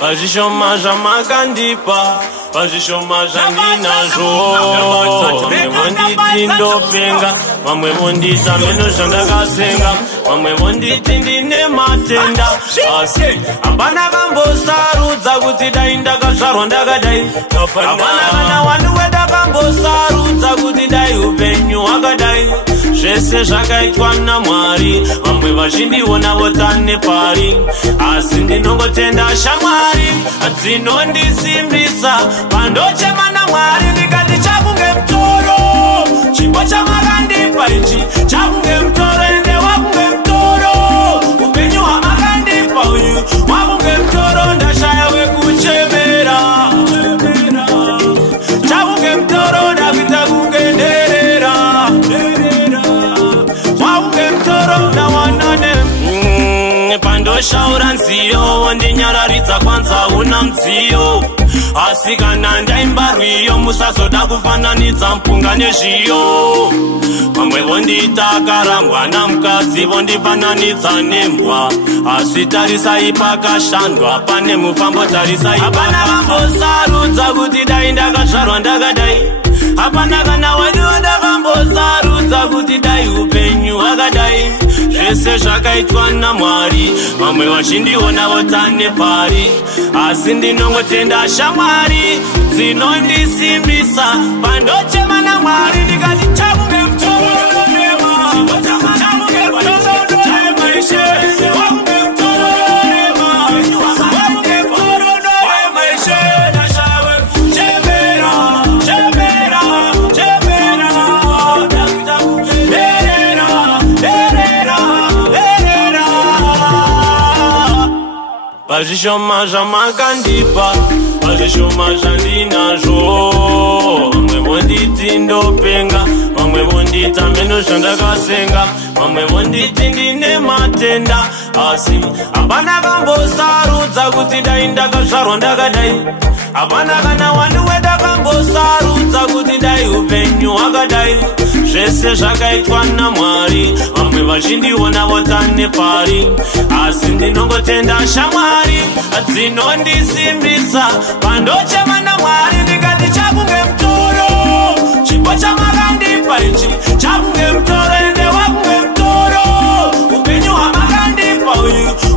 pazvishoma zvamakandipa, pazvishoma zvandinazvo. Vamwe vonditi ndopenga, vamwe vonditi meno zvandakasenga, vamwe vonditi ndine matenda, asi hapana kambosarudza kuti dai ndakazvarwa ndakadai. Hapana kana wani wedakambosarudza kuti dai upenyu hwakadai. Zvese zvakaitwa naMwari, vamwe vachindiona votane pari, asi ndinongotenda shamwari dzinondisimbisa. Pandochema naMwari ndikati chakunge mutoro, chipo chamakandipa ichi chakunge mutoro, ende wakunge mutoro. Upenyu hwamakandipa uyu wakunge mutoro, ndashaya wekuchemera. Chakunge mutoro ndakuita kunge nderera. Wakunge mutoro ndawanane. Pandoshaura nziyo wondinyararidza kwanza una mudziyo, asi kana ndaimba rwiyo musazoda kufananidza mpunga nezviyo. Vamwe vondita karangwa namukadzi vondifananidza nembwa, asi tarisai pakashandwa pane mufambo tarisai. Hapana kambosarudza kuti dai ndakazvarwa ndakadai, hapana kana wadiwo ndakambosarudza kuti dai upenyu hwakadai. Zvese zvakaitwa naMwari, vamwe vachindiona votane pari, asi ndinongotenda shamwari dzinondisimbisa. Pandochema naMwari ndikati chakunge mutoro norema, chakunge mutoro norema ishe, wakunge mutoro norema, wakunge mutoro norema ishe. Ndashaya kuchemera, chemera, chemera, ndakuita kunderera, derera, derera. Pazvishoma zvamakandipa, pazvishoma zvandinazvo. Vamwe vonditi ndopenga, vamwe vonditi meno zvandakasenga, vamwe vonditi ndine matenda, asi hapana kambosarudza kuti dai ndakazvarwa ndakadai. Hapana kana wani wedakambosarudza kuti dai upenyu hwakadai. Zvese zvakaitwa naMwari, vamwe vachindiona votane pari, asi ndinongotenda shamwari dzinondisimbisa. Pandochema naMwari ndikati chakunge mutoro, chipo chamakandipa ichi chakunge mutoro, ende wakunge mutoro. Upenyu hwamakandipa uyu